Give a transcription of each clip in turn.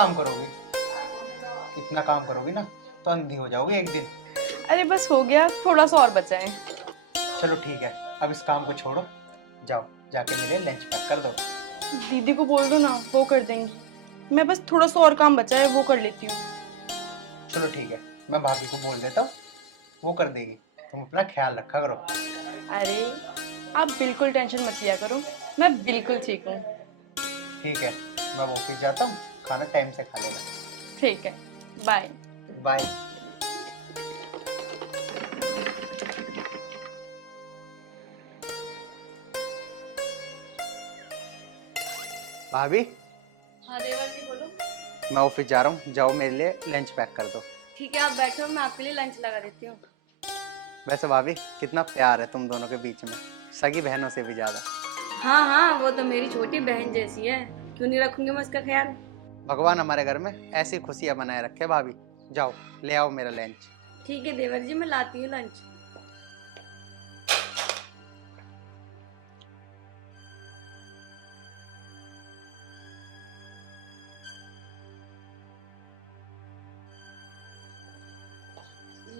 काम करोगी? इतना काम करोगी ना तो अंधी हो जाओगी एक दिन। अरे बस हो गया, थोड़ा सा और बचा है। चलो ठीक है, अब इस काम को छोड़ो, जाओ जाके मेरे लंच पैक कर दो। दीदी को बोल दो ना, वो कर देंगी। मैं बस थोड़ा सा और काम बचा है, वो कर लेती हूँ। चलो ठीक है, मैं भाभी को बोल देता हूँ, वो कर देगी। तुम अपना ख्याल रखा करो। अरे आप बिल्कुल टेंशन मत लिया करो, मैं बिल्कुल ठीक हूँ। ठीक है, मैं ऑफिस जाता हूँ, खाना टाइम से खा लेना। ठीक है, बाय। बाय। भाभी, हाँ देवर जी बोलो। मैं ऑफिस जा रहा हूँ, जाओ मेरे लिए लंच पैक कर दो। ठीक है आप बैठो, मैं आपके लिए लंच लगा देती हूँ। वैसे भाभी, कितना प्यार है तुम दोनों के बीच में, सगी बहनों से भी ज्यादा। हाँ हाँ वो तो मेरी छोटी बहन जैसी है, क्यों नहीं रखूंगी मैं उसका ख्याल। भगवान हमारे घर में ऐसी खुशियां बनाए रखे। भाभी जाओ ले आओ मेरा लंच। ठीक है देवर जी, मैं लाती हूँ लंच।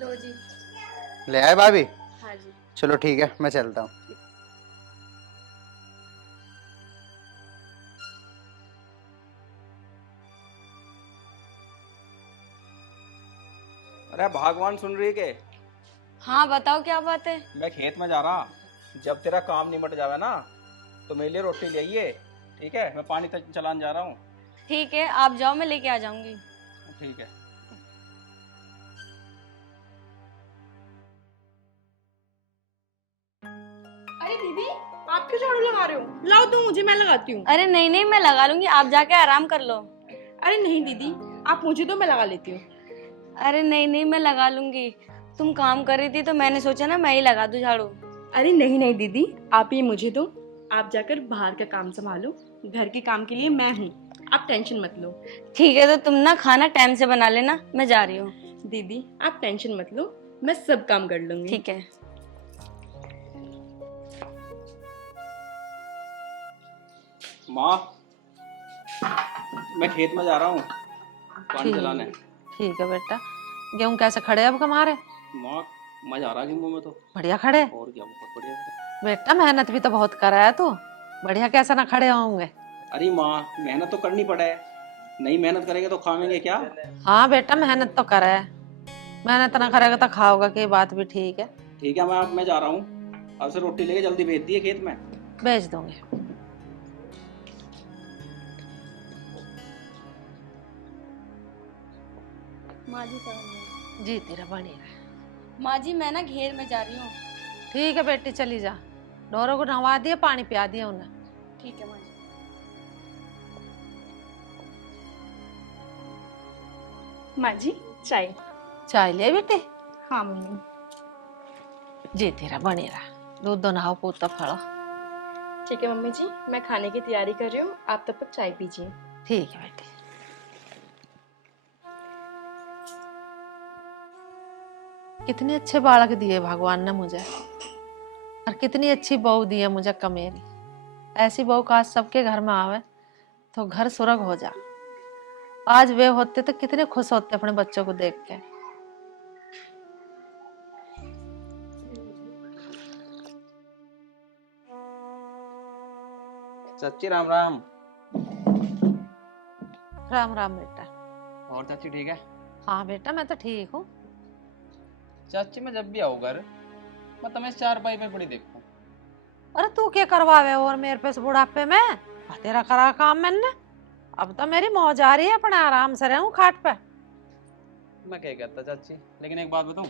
लो जी। ले आए भाभी? हाँ जी। चलो ठीक है, मैं चलता हूँ। अरे भगवान सुन रही है के? हाँ बताओ क्या बात है। मैं खेत में जा रहा, जब तेरा काम निमट जावे ना तो मेरे लिए रोटी ले आइए। ठीक है, मैं पानी तक चलाने जा रहा हूँ। ठीक है आप जाओ, मैं लेके आ जाऊंगी। ठीक है। अरे दीदी, आप क्यों झाड़ू लगा रहे हो? लाओ दो मुझे, मैं लगाती हूँ। अरे नहीं नहीं मैं लगा लूंगी, आप जाके आराम कर लो। अरे नहीं दीदी, आप मुझे दो, मैं लगा लेती हूँ। अरे नहीं नहीं मैं लगा लूंगी, तुम काम कर रही थी तो मैंने सोचा ना मैं ही लगा दूं झाड़ू। अरे नहीं नहीं दीदी, आप ये मुझे दो, आप जाकर बाहर का काम संभालो, घर के काम के लिए मैं हूँ, आप टेंशन मत लो। ठीक है तो तुम ना खाना टाइम से बना लेना, मैं जा रही हूँ। दीदी आप टेंशन मत लो, मैं सब काम कर लूंगी। ठीक है। माँ, मैं खेत में जा रहा हूँ पानी चलाने। ठीक है बेटा। गेहूं कैसे खड़े अब हमारे? माँ मजा आ रहा है गेहूं में तो। बढ़िया खड़े। और क्या, बहुत बढ़िया खड़े। बेटा मेहनत भी तो बहुत करा है तू, बढ़िया कैसे ना खड़े होंगे। अरे माँ मेहनत तो करनी पड़े, नहीं मेहनत करेंगे तो खाएंगे क्या। हाँ बेटा मेहनत तो करे है, मेहनत ना करेगा तो खाओगा की बात भी ठीक है। ठीक है मैं जा रहा हूँ, अब से रोटी लेके जल्दी भेज दिए खेत में। भेज दूंगी। माँ जी करो। जी तेरा बनी रहे। माँ जी मैं ना घेर में जा रही हूँ। ठीक है बेटी चली जा, ढोरों को नहवा दिया, पानी पिया दिया उन्हें। ठीक है माँ जी। माँ जी चाय। चाय ले बेटी। हाँ मम्मी। जी तेरा बनी रहा, दूध दो नहाओ पूत फड़ो। ठीक है मम्मी जी, मैं खाने की तैयारी कर रही हूँ, आप तब तक चाय पीजिए। ठीक है बेटी। कितने अच्छे बालक दिए भगवान ने मुझे, और कितनी अच्छी बहू दी है मुझे कमेरी। ऐसी बहू काश सबके घर में आवे तो घर स्वर्ग हो जा। आज वे होते तो कितने खुश होते अपने बच्चों को देख के। चाची राम राम। राम राम बेटा। और चाची ठीक है? हाँ बेटा मैं तो ठीक हूँ। चाची मैं जब भी आऊँ घर मैं तुम्हें चारपाई पे पड़ी देखूं। अरे तू क्या करवावे और मेरे पे से बुढ़ापे में? तेरा करा काम मैंने, अब तो मेरी मौज आ रही है, अपने आराम से रहूं खाट पे। मैं क्या कहता चाची, लेकिन एक बात बताऊं,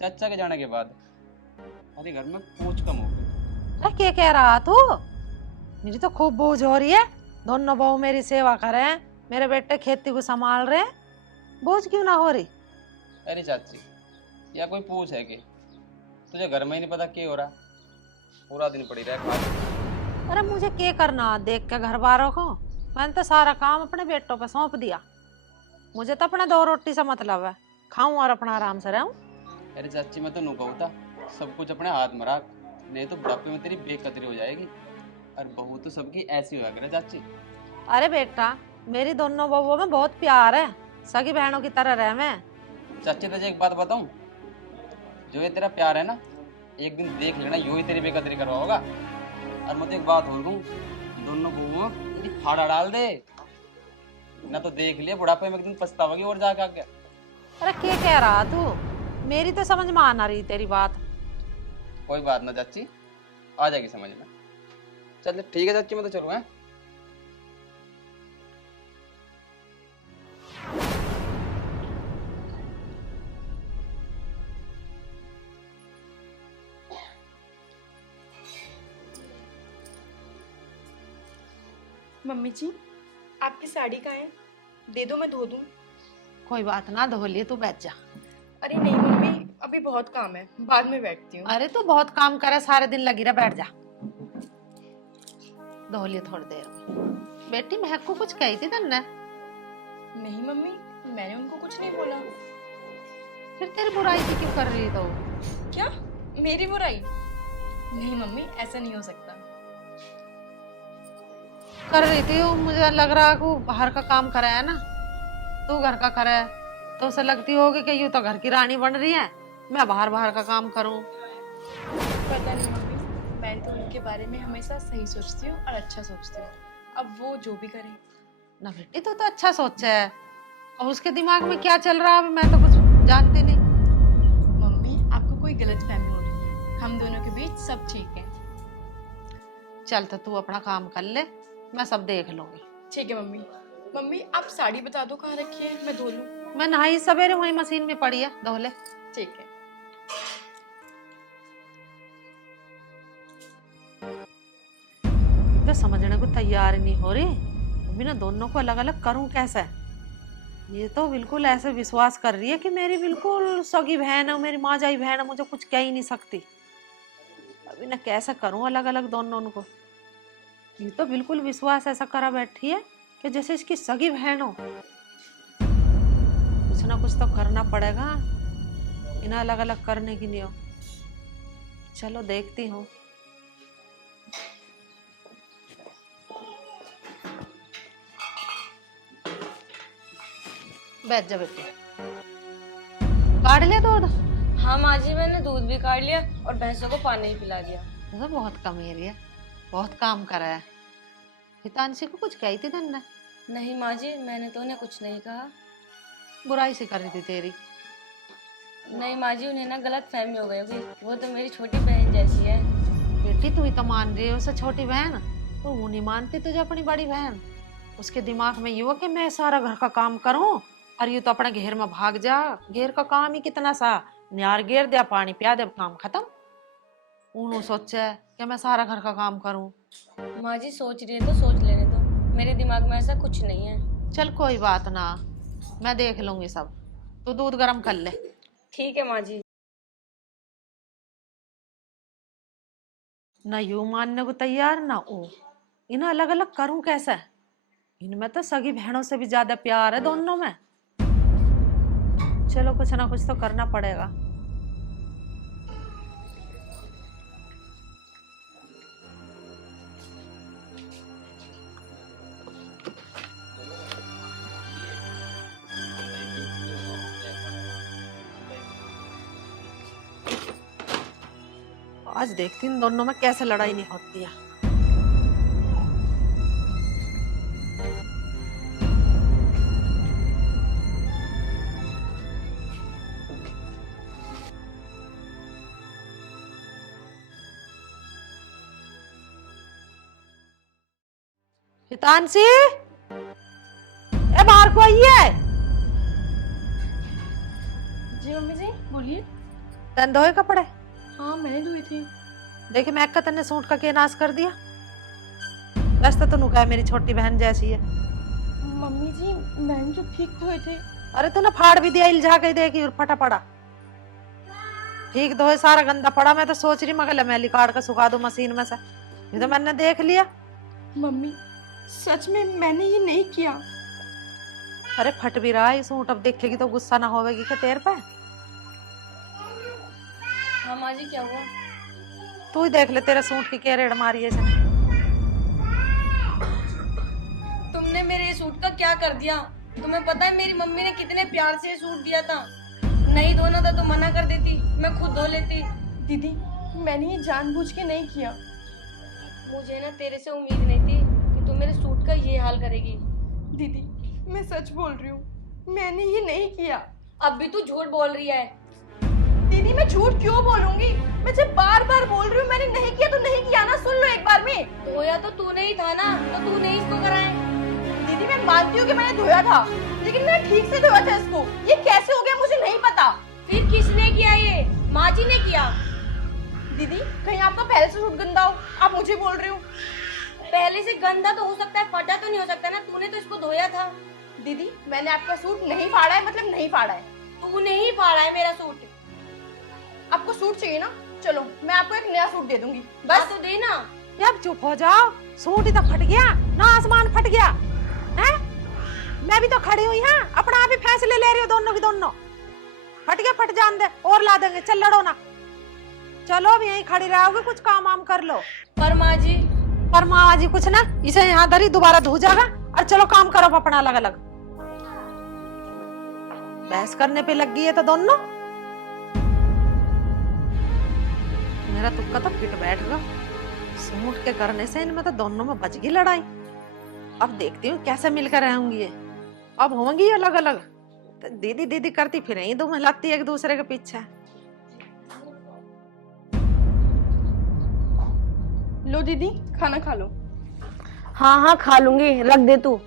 चाचा के जाने के बाद हमारे घर में पूछ कम हो गई। अरे क्या कह रहा तू? मेरी तो खूब बोझ हो रही है, दोनों बहू मेरी सेवा करे हैं, मेरे बेटे खेती को संभाल रहे हैं, बोझ क्यों ना हो रही? अरे चाची या कोई पूछ है कि तुझे घर में ही नहीं पता क्या हो रहा, पूरा दिन पड़ी रह खा। अरे मुझे क्या करना देख के घर वालों को, मैंने तो सारा काम अपने बेटों पे सौंप दिया। मुझे तो अपने दो रोटी से मतलब है, खाऊं और अपना आराम से रहूं। अरे चाची मैं तो नू कहूँ था सब कुछ अपने हाथ में रख, नहीं तो बुढ़ापे में तेरी बेकदरी हो जाएगी। और बहू तो सबकी ऐसी हुआ करे चाची। अरे बेटा मेरी दोनों बहुओं में बहुत प्यार है, सगी बहनों की तरह रह मैं। चाची तुझे एक बात बताऊं, जो ये तेरा प्यार है ना, एक दिन देख लेना यो ही तेरी बेकदरी करवा होगा। और मैं तो एक बात और कहूं, दोनों बहुओं तेरी फाड़ा डाल दे ना, तो देख लिया बुढ़ापे में एक दिन पछताओगी और जाके आगे। अरे क्या कह रहा तू, मेरी तो समझ में आ ना रही तेरी बात। कोई बात ना चाची, आ जाएगी समझ में। चल ठीक है चाची, मैं तो चलूँ हैं। मम्मी जी, आपकी साड़ी कहाँ है? दे दो, मैं धो दूँ। कोई बात ना, धो लिए, तू बैठ जा। अरे नहीं मम्मी, अभी बहुत काम है, बाद में बैठती हूँ। अरे तू बहुत काम करे, सारे दिन लगी रह, बैठ जा। धो लिए थोड़ी देर में। बेटी महक को कुछ कही थी तन्ने? नहीं मम्मी, मैंने उनको कुछ नहीं बोला। फिर तेरी बुराई की क्यों कर रही तो? क्या? मेरी बुराई? नहीं मम्मी, ऐसा नहीं हो सकता। कर रही थी वो, मुझे लग रहा कि वो बाहर का काम करे है ना, तू घर का करे, तो उसे लगती होगी कि यूं तो घर की रानी बन रही है, मैं बाहर बाहर का काम करूं। पता नहीं मम्मी, मैं तो उनके बारे में हमेशा सही सोचती हूँ और अच्छा सोचती हूँ। अब वो जो भी करे। ना बेटी, तू तो अच्छा सोचा है, और उसके दिमाग में क्या चल रहा है मैं तो कुछ जानती नहीं। मम्मी, आपको कोई गलतफहमी हो रही है, हम दोनों के बीच सब ठीक है। चल तो तू अपना काम कर ले, मैं सब देख लूंगी। ठीक है मम्मी। मम्मी, आप साड़ी बता दो कहाँ रखी है, मैं धो लूँ। मैं नहाई सवेरे, वही मशीन में पड़ी है, धो ले। ठीक है। तो समझने को तैयार नहीं हो रही, अभी ना दोनों को अलग अलग करूं कैसे। ये तो बिल्कुल ऐसे विश्वास कर रही है कि मेरी बिल्कुल सगी बहन है, मेरी माँ जाई बहन है, मुझे कुछ कह ही नहीं सकती। अभी ना कैसे करूं अलग अलग दोनों को। ये तो बिल्कुल विश्वास ऐसा करा बैठी है कि जैसे इसकी सगी बहन हो। कुछ ना कुछ तो करना पड़ेगा इन्हें अलग अलग करने के लिए। चलो देखती हूँ। बैठ जा बेटी। काट लिया दूध? हाँ माँ जी, मैंने दूध भी काट लिया और भैंसों को पानी भी पिला दिया। तो बहुत कमेरी है, बहुत काम करा है। हितांशी को कुछ कही थी तन्ने? नहीं माँ जी, मैंने तो उन्हें कुछ नहीं कहा। बुराई सी कर रही थी तेरी। नहीं माँ जी, उन्हें ना गलत फहमी हो गई होगी, वो तो मेरी छोटी बहन जैसी है। बेटी तू ही तो मान रही है उसे छोटी बहन, तो वो नहीं मानती तुझे अपनी बड़ी बहन। उसके दिमाग में ये हो कि मैं सारा घर का काम करूं और ये तो अपने घेर में भाग जा। घेर का काम ही कितना सा, न्यार घेर दिया, पानी पिया दे, काम खत्म। उन्होंने सोचा है कि मैं सारा घर का काम करूं। माँ जी सोच रही है तो सोच लेने दो, मेरे दिमाग में ऐसा कुछ नहीं है। चल कोई बात ना, मैं देख लूंगी सब। तू दूध गर्म कर ले। ठीक है माँ जी। ना यू मानने को तैयार ना वो। इन्हें अलग अलग करूं कैसे? इनमें तो सगी बहनों से भी ज्यादा प्यार है दोनों में। चलो कुछ ना कुछ तो करना पड़ेगा। आज देखती हूँ दोनों में कैसे लड़ाई नहीं होती है। हितांशी, ए बाहर को आइए। जी मम्मी जी, बोलिए। तन धोए कपड़े? हाँ, मैंने धोए थे। देखिए मैं तन्ने सूट का के नाश कर दिया। वैसे तो नुका है मेरी छोटी बहन जैसी है। मम्मी जी, मैंने तो ठीक धोए थे। अरे तूने फाड़ भी दिया, इल्झा के देखी और फटा पड़ा। ठीक धोए, सारा गंदा पड़ा। मैं तो सोच रही मगर मैली काट के सुखा दूं मशीन में से, ये तो मैंने देख लिया। मम्मी, सच में मैंने ये नहीं किया। अरे फट भी रहा है सूट, अब देखेगी तो गुस्सा ना होवेगी क्या तेरे पे? हाँ माँ जी, क्या हुआ? तू ही देख ले तेरे सूट की क्या रेड़ मारी है इसने। तुमने मेरे सूट का क्या कर दिया? तुम्हें पता है मेरी मम्मी ने कितने प्यार से ये सूट दिया था। नहीं धोना था तो मना कर देती, मैं खुद धो लेती। दीदी मैंने ये जानबूझ के नहीं किया। मुझे ना तेरे से उम्मीद नहीं थी कि तू मेरे सूट का ये हाल करेगी। दीदी मैं सच बोल रही हूँ, मैंने ये नहीं किया। अब भी तू झूठ बोल रही है। दीदी मैं झूठ क्यों बोलूंगी? मैं जब बार बार बोल रही हूँ मैंने नहीं किया तो नहीं किया ना, सुन लो एक बार में। धोया तो तूने ही था ना, तो तूने ही इसको कराया। दीदी मैं मानती हूँ कि मैंने धोया था, लेकिन मैंने ठीक से धोया था इसको। ये कैसे हो गया मुझे नहीं पता। फिर किसने किया ये? माँ जी ने किया। दीदी कहीं आपका पहले से सूट गंदा हो, आप मुझे बोल रहे हो। पहले से गंदा तो हो सकता है, फटा तो नहीं हो सकता ना। तूने तो इसको धोया था। दीदी मैंने आपका सूट नहीं फाड़ा है, मतलब नहीं फाड़ा है। तूने ही फाड़ा है मेरा सूट। आपको सूट चाहिए ना, चलो मैं आपको एक नया सूट दे दूंगी। बस बस तो दे ना। अब चुप हो जाओ, सूट ही तो फट गया ना, आसमान फट गया है। मैं भी तो खड़ी हुई हाँ, अपना आप ही फैसले ले रही हो, दोनों की दोनों। फट गया फट जान दे, और ला देंगे, चल लड़ो ना। चलो अब यहीं खड़ी रहोगे, कुछ काम वाम कर लो। पर माँ जी, पर माँ जी कुछ ना, इसे यहाँ धरी दोबारा धो जाएगा। और चलो काम करो अपना अलग अलग। बहस करने पे लग गई है तो दोनों। मेरा तुक्का तो फिट बैठ गया, सूट के करने से इनमें तो दोनों में बच गई लड़ाई। अब देखती हूँ कैसे मिलकर रहूंगी ये। अब होंगी अलग अलग तो दीदी दीदी करती फिर ही दो मिलाती एक दूसरे के पीछे। लो दीदी खाना खा लो। हाँ हाँ खा लूंगी, रख दे तू।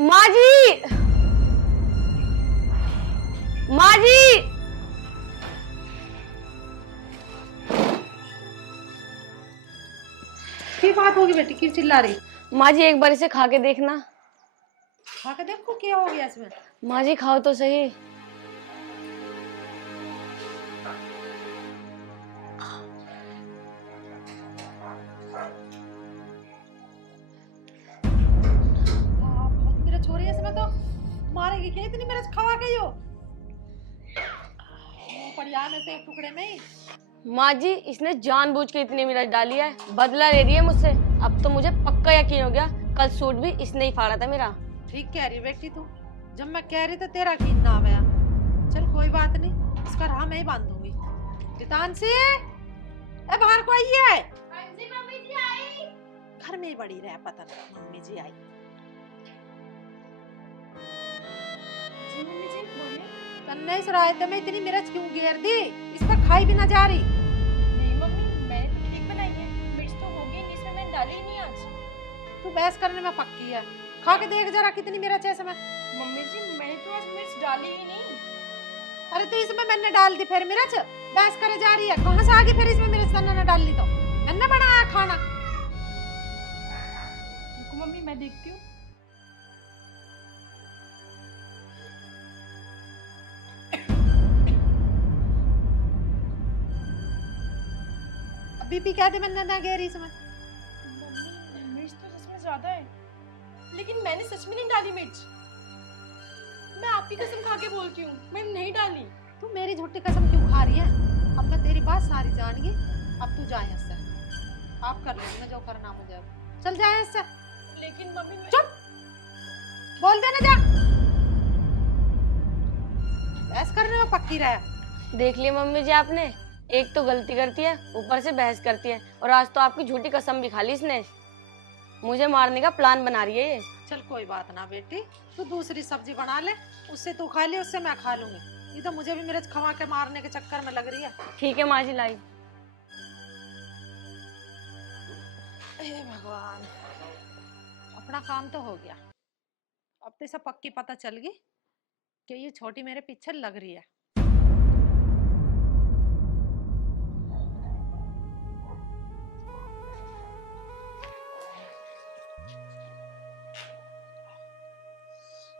माँ जी, माँ जी, की बात होगी बेटी, क्यों चिल्ला रही? माँ जी एक बार इसे खा के देखना। खा के देखो क्या हो गया इसमें। माँ जी खाओ तो सही। मेरा छोरी इसमें तो मारेगी क्या, इतनी मेरे खवा के हो पड़िया में तो एक टुकड़े में ही। माँ जी इसने जानबूझ के इतनी मिर्च डाली है, बदला ले रही है मुझसे। अब तो मुझे पक्का यकीन हो गया, कल सूट भी इसने ही फाड़ा था मेरा। ठीक कह रही बेटी तू, जब मैं कह रही तो तेरा यकीन ना आया। चल कोई बात नहीं, इसका राह मैं ही बांध दूंगी। जितांशी ए बाहर को आई है। मम्मी जी आई। घर में ही बड़ी रहे, पता नहीं मम्मी जी आई। जी मम्मी जी बोलिए। तन्ने इस रायते में इतनी मिर्च क्यों घेर दी, इस पर खाई भी ना जा रही। नहीं मम्मी मैंने तो ठीक बनाई है, मिर्च तो हो गई, इसमें मैंने डाली ही नहीं आज। तू बहस करने में पक्की है, खा के देख जरा कितनी मिर्च है इसमें। मम्मी जी मैंने तो आज मिर्च डाली ही नहीं। अरे तो इसमें मैंने डाल दी फिर मिर्च, बहस करे जा रही है। कहाँ से आगे फिर इसमें मिर्च तन्ने ने डाल ली तो मैंने बनाया खाना। रुको मम्मी मैं देखती हूँ। बीपी क्या दे मैंने ना घेरी इसमें। मम्मी मिर्च तो सच में ज्यादा है, लेकिन मैंने सच में नहीं डाली मिर्च। मैं आपकी कसम खा के बोलती हूँ, मैंने नहीं डाली। तू मेरी झूठी कसम क्यों खा रही है? अब मैं तेरी बात सारी जान गई, अब तू जा यहाँ से। आप कर लो जो करना मुझे। चल जाए इससे। लेकिन मम्मी चुप, बोल देना जा। बहस करने में पक्की रहे। देख लिया मम्मी जी आपने, एक तो गलती करती है ऊपर से बहस करती है, और आज तो आपकी झूठी कसम भी खा ली इसने। मुझे मारने का प्लान बना रही है ये। चल कोई बात ना बेटी, तू दूसरी सब्जी बना ले, उससे तू खा ले, उससे मैं खा लूंगी। ये तो मुझे भी मिर्च खवा के मारने के चक्कर में लग रही है। ठीक है माँ जी, लाई। हे भगवान, अपना काम तो हो गया। अब तो सब पक्की पता चल गई कि ये छोटी मेरे पीछे लग रही है।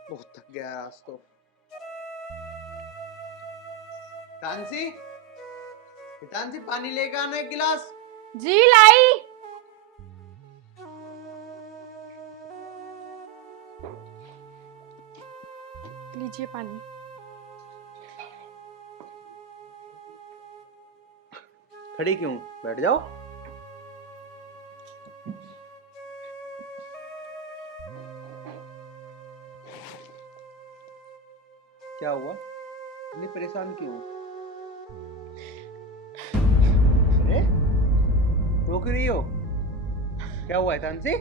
बहुत थक गया आज तो। तानसी, तानसी पानी लेकर आना एक गिलास। जी लाई। लीजिए पानी। खड़ी क्यों, बैठ जाओ। क्या हुआ, इतनी परेशान क्यों? अरे रोक रही हो, क्या हुआ है तानसी?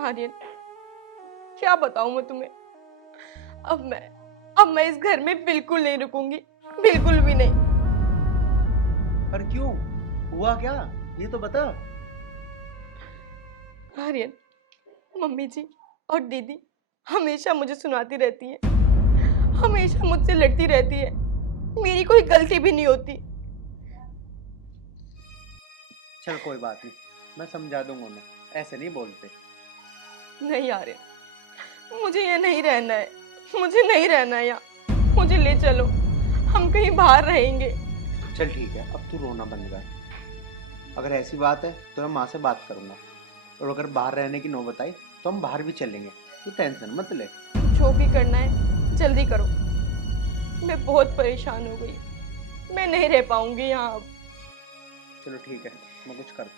आर्यन, क्या बताऊं मैं तुम्हें। अब मैं इस घर में बिल्कुल नहीं रुकूंगी, बिल्कुल भी नहीं। पर क्यों, हुआ क्या, ये तो बता। आर्यन, मम्मी जी और दीदी हमेशा मुझे सुनाती रहती है, हमेशा मुझसे लड़ती रहती है, मेरी कोई गलती भी नहीं होती। चल कोई बात नहीं, मैं समझा दूंगा उन्हें, ऐसे नहीं बोलते। नहीं आर्यन, मुझे यहाँ नहीं रहना है, मुझे नहीं रहना है यहाँ, मुझे ले चलो, हम कहीं बाहर रहेंगे। चल ठीक है, अब तू रोना बंद कर। अगर ऐसी बात है तो मैं माँ से बात करूंगा, और अगर बाहर रहने की नौबत आई तो हम बाहर भी चलेंगे, तू टेंशन मत ले। जो भी करना है जल्दी करो, मैं बहुत परेशान हो गई, मैं नहीं रह पाऊंगी यहाँ अब। चलो ठीक है, मैं कुछ कर।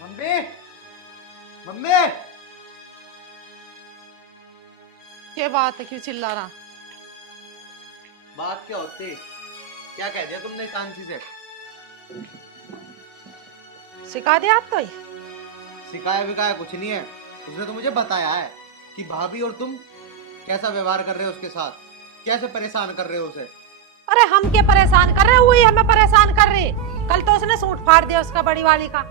मम्मी, मम्मी, क्या बात है, क्यों चिल्ला रहा? बात क्या होती, क्या कह दिया तुमने कांची से? सिखा दिया आप तो ही। सिखाया विखाया कुछ नहीं है, उसने तो मुझे बताया है कि भाभी और तुम कैसा व्यवहार कर रहे हो उसके साथ, कैसे परेशान कर रहे हो उसे। अरे हम क्या परेशान कर रहे, वही हमें परेशान कर रही। कल तो उसने सूट फाड़ दिया उसका, बड़ी वाली का।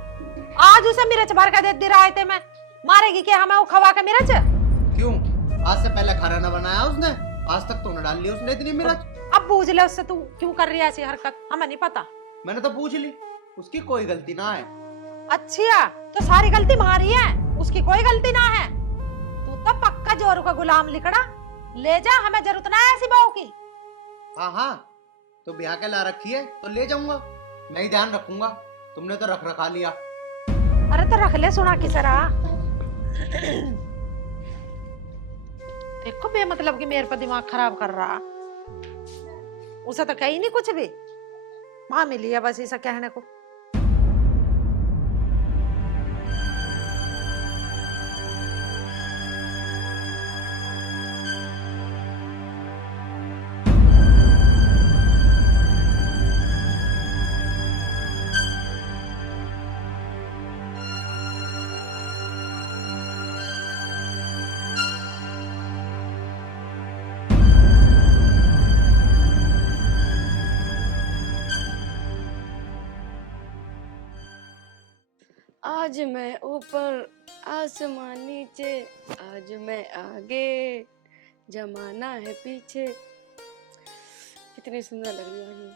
आज उसे मिर्च भर के दे रहा थे, मैं मारेगी क्या हमें वो खवा के मिर्च? क्यों, आज से पहले खाना न बनाया उसने, आज तक तो न डाल ली उसने इतनी मिर्च। अब पूछ ले उससे, तू क्यों कर रही है ऐसी हरकत, हमें नहीं पता। मैंने तो पूछ ली, उसकी कोई गलती ना है। अच्छा, तो सारी गलती हमारी है, उसकी कोई गलती ना है। तू तो पक्का जोरू का गुलाम लिखड़ा, ले जा, हमें जरूरत ना है ऐसी बहू की। हाँ हाँ, तो ब्याह के ला रखी है तो ले जाऊंगा, मैं ही ध्यान रखूंगा, तुमने तो रख रखा लिया। अरे तो रख ले, सुना किस रहा। देखो बेमतलब की मेरे पर दिमाग खराब कर रहा, उसे तो कही नहीं कुछ भी, माँ मिली है बस ऐसा कहने को। आज मैं ऊपर आसमान नीचे, आज मैं आगे जमाना है पीछे। कितनी सुंदर लग रही है।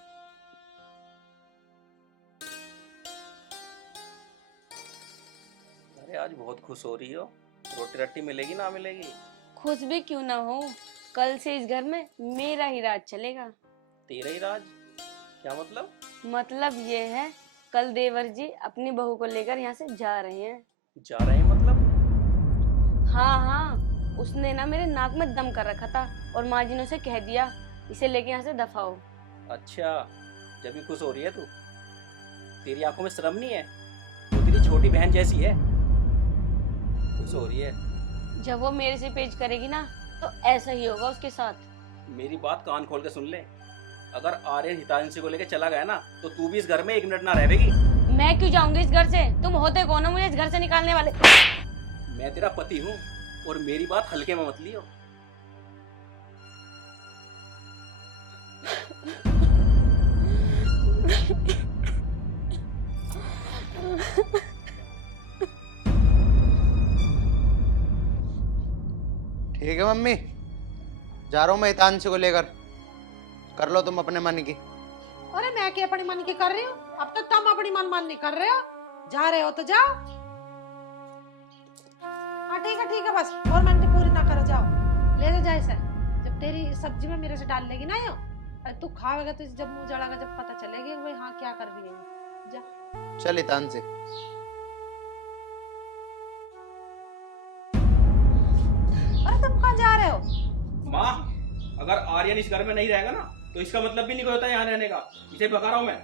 अरे आज बहुत खुश हो रही हो, रोटी रट्टी मिलेगी ना मिलेगी? खुश भी क्यों ना हो, कल से इस घर में मेरा ही राज चलेगा। तेरा ही राज? क्या मतलब? मतलब ये है, कल देवर जी अपनी बहू को लेकर यहाँ से जा रहे हैं। जा रहे हैं मतलब? हाँ हाँ, उसने ना मेरे नाक में दम कर रखा था और माँ जी ने उसे कह दिया इसे लेके यहाँ से दफा हो। अच्छा, जब भी खुश हो रही है तू? तेरी आंखों में शर्म नहीं है? वो तेरी छोटी बहन जैसी है, खुश हो रही है। जब वो मेरे से पेच करेगी ना तो ऐसा ही होगा उसके साथ। मेरी बात कान खोल के सुन ले, अगर आर्यन हितांशी को लेके चला गया ना तो तू भी इस घर में 1 मिनट ना रहेगी। मैं क्यों जाऊंगी इस घर से? तुम होते कौन हो मुझे इस घर से निकालने वाले? मैं तेरा पति हूँ और मेरी बात हल्के में मत लियो। ठीक है मम्मी, जा रहा हूँ मैं हितांशी को लेकर, कर लो तुम अपने मन की। अरे मैं क्या अपनी मन की कर रही हूँ? अब तक तुम अपनी मनमानी कर रहे हो। जा रहे हो तो जाओ। हाँ ठीक है, बस और मन पूरी ना करो, जाओ ले ले जाए सर। जब तेरी सब्जी में मेरे से डाल लेगी ना यो, अरे तू खाएगा तो जब मुंह जड़ागा, जब पता चलेगी भाई हाँ क्या कर रही है। जा चल हितांशी। अरे तुम कहाँ जा रहे हो? माँ, अगर आर्यन इस घर में नहीं रहेगा ना तो इसका मतलब भी नहीं होता यहाँ रहने का। इसे भगा रहा हूँ मैं।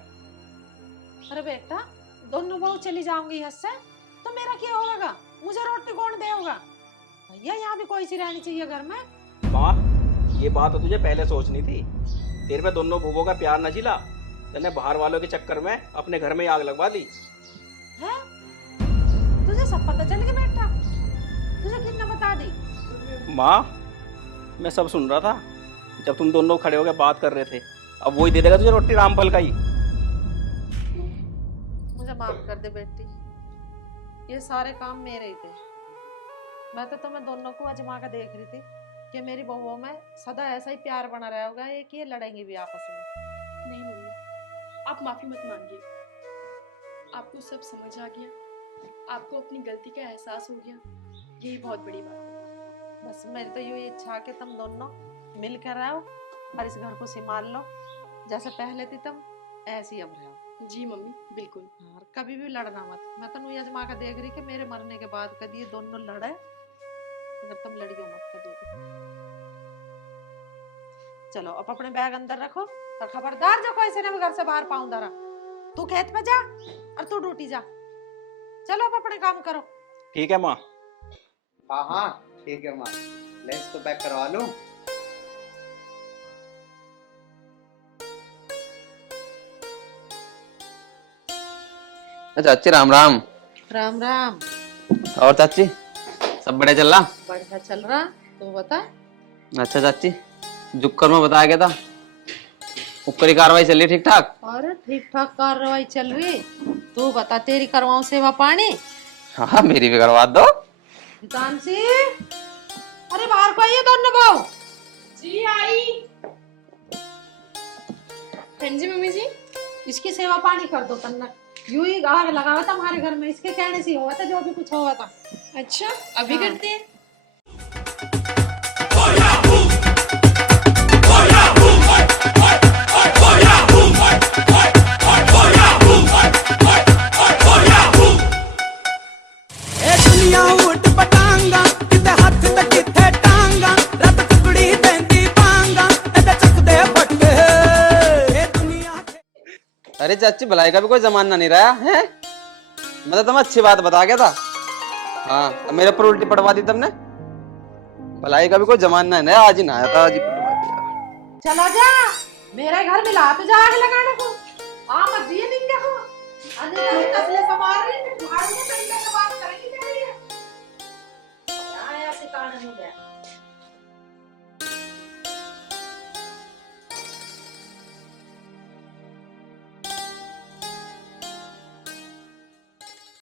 अरे बेटा, दोनों बहू चली जाऊंगी यहाँ से तो मेरा क्या होगा? मुझे रोटी कौन देगा? भैया यहाँ भी कोई सी रहनी चाहिए घर में। माँ, ये बात तो तुझे पहले सोचनी थी। तेरे पे दोनों भूखों का प्यार न झिला, तूने बाहर वालों के चक्कर में अपने घर में ही आग लगवा दी। है? तुझे सब पता चल गया बेटा? तुझे कितना बता दी? माँ, मैं सब सुन रहा था जब तुम दोनों खड़े होकर बात कर रहे थे। अब वही दे देगा तुझे रोटी रामफल का ही। मुझे माफ कर दे बेटी, ये सारे काम मेरे ही थे। मैं तो तुम्हें दोनों को आजमा कर देख रही थी कि मेरी बहुओं में सदा ऐसा ही प्यार बना रहा होगा, एक ये लड़ेंगी भी आपस में। नहीं मम्मी, आप माफी मत मांगिए। आपको सब समझ आ गया, आपको अपनी गलती का एहसास हो गया, यही बहुत बड़ी बात है। बस मेरी तो यही इच्छा है कि तुम दोनों मिल कर रहो और इस घर को संभाल लो। जैसे पहले थी तुम, ऐसे ही अब रहो। जी मम्मी, बिल्कुल। और कभी भी लड़ना मत। मैं तो नूई आजमा कर देख रही कि मेरे मरने के बाद कभी ये दोनों लड़े, अगर तुम लड़ियो मत कभी भी। चलो अब अपने बैग अंदर रखो और खबरदार जो कोई से ना घर से बाहर पाऊं दरा। तू खेत पे जा और तू ड्यूटी जा। चलो अब अपने काम करो। ठीक है माँ। हाँ ठीक है माँ, लंच तो पैक करवा लूं। चाची राम राम। राम राम। और चाची सब बढ़िया चल रहा? बढ़िया चल रहा, तू बता। अच्छा चाची, जुक्कर में बताया गया था, उपकरी कार्रवाई चल रही ठीक ठाक? अरे ठीक ठाक कार्रवाई चल रही। तू बता, तेरी करवाऊं सेवा पानी? हाँ मेरी भी करवा दो। हितांशी, अरे बाहर को आइए दोनों बहू। जी आई। हाँ जी मम्मी जी। इसकी सेवा पानी कर दो तन्ना। यूं ही आग लगावा था हमारे घर में, इसके कहने से हुआ था जो भी कुछ हुआ था। अच्छा, अभी हाँ। करते हैं। दुनिया उठ पटांगा किते हथ ते किथे टांगा रत टुकड़ी देंदी पांगा एदे चकदे फटके ए दुनिया। अरे चाची, भलाई का भी कोई जमाना नहीं रहा है। मैं तो तुम्हें अच्छी बात बता गया था। हाँ, अब मेरे ऊपर उल्टी पड़वा दी तुमने। भलाई का भी कोई जमाना नहीं, आज ही ना आया था, आज ही पड़वा दिया। चला जा मेरे घर में, ला तो जा आग लगाने को। आ मत दिए दिन देखो अन्य कसले समार रही है, झाड़ में पहले के बात करेंगे। क्या है सिखाने मुझे।